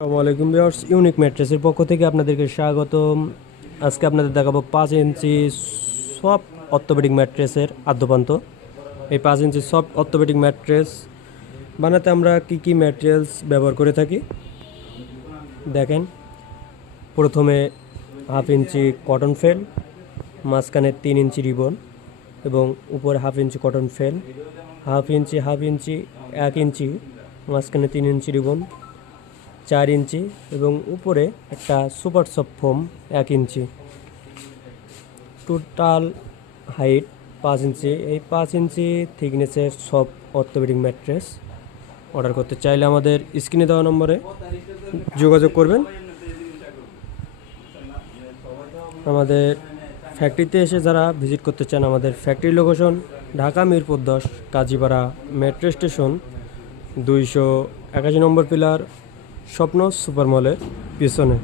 আসসালামু আলাইকুম viewers, unique ম্যাট্রেসের পক্ষ থেকে আপনাদেরকে স্বাগতম। আজকে আপনাদের দেখাবো 5 ইঞ্চি সফট অর্থোপেডিক ম্যাট্রেসের আদ্যপান্ত। এই 5 ইঞ্চি সফট অর্থোপেডিক ম্যাট্রেস বানাতে আমরা কি ম্যাটেরিয়ালস ব্যবহার করে থাকি দেখেন। প্রথমে 1/2 ইঞ্চি কটন ফেল, মাঝখানে 3 ইঞ্চি রিবন এবং উপরে 1/2 ইঞ্চি কটন ফেল, 1/2 ইঞ্চি 1/2 ইঞ্চি 1 ইঞ্চি, মাঝখানে 3 ইঞ্চি রিবন 4 ইঞ্চি এবং উপরে একটা সুপার সফট ফোম 1 ইঞ্চি। টোটাল হাইট 5 ইঞ্চি। এই 5 ইঞ্চি থিকনেসের সফট অর্থোপেডিক ম্যাট্রেস অর্ডার করতে চাইলে আমাদের স্ক্রিনে দেওয়া নম্বরে যোগাযোগ করবেন। আমাদের ফ্যাক্টরিতে এসে যারা ভিজিট করতে চান, আমাদের factory location Dhaka Mirpur 10 Kazipara metro station 281 নম্বর পিলার, স্বপ্ন সুপার মলের পিছনে।